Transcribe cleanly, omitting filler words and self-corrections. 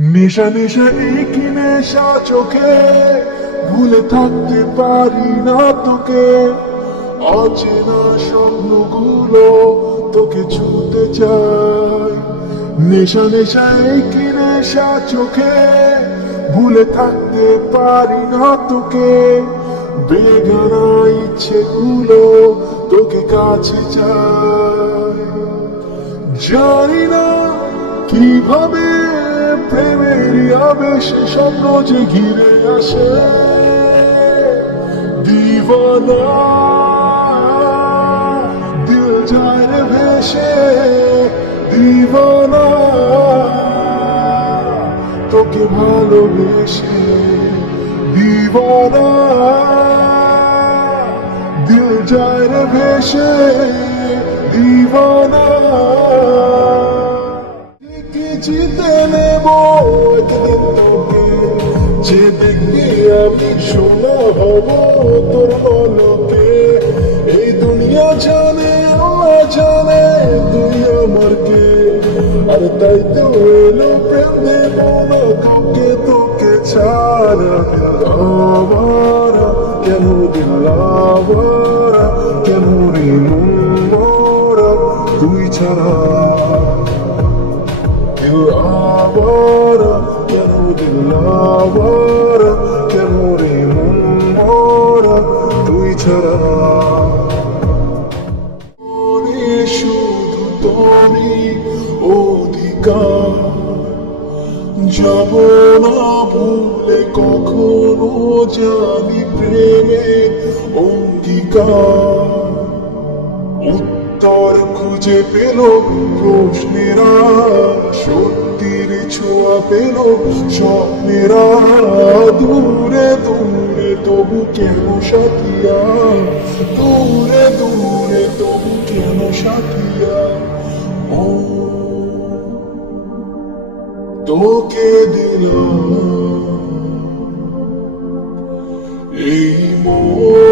নেশা নেশা এই কি নেশা চোখে, ভুলে থাকতে পারি না তোকে। অচেনা স্বপ্নগুলো তোকে ছুতে চাই। নেশা নেশা এই কি নেশা চোখে, ভুলে থাকতে পারি না তোকে। বেগানা ইচ্ছেগুলো তোকে কাছে চাই। জানি না কিভাবে প্রেমের আবেশ স্বপ্ন যে ঘিরে আসে। দিওয়ানা দিল যায় রে ভেসে, দিওয়ানা তোকে ভালোবেসে। দিওয়ানা দিল যায় রে ভেসে, দিওয়ানা জিতে নেব একদিন তোকে। যে দেখবি আমি সোনা হব তোর পলকে। এই দুনিয়া জানে আল্লাহ জানে তুই আমার কে। আর তাই তো এলো প্রেম দেব না তোকে, তোকে ছাড়া। আওয়ারা কেন দিল আওয়ারা, কেন রে মন মরা তুই ছাড়া। दिल आवारा কেন দিল আওয়ারা, কেন রে মন মরা তুই ছাড়া। মনে শুধু তোরই অধিকার, যাব না ভুলে কখনো জানি প্রেমের অঙ্গীকার। উত্তর খুঁজে পেল প্রশ্নেরা, সত্যির ছোঁয়া পেল স্বপ্নেরা। দূরে দূরে তবু কেন সাথিয়া, দূরে দূরে তবু কেন সাথিয়া। ও তোকে দিলাম এই মন।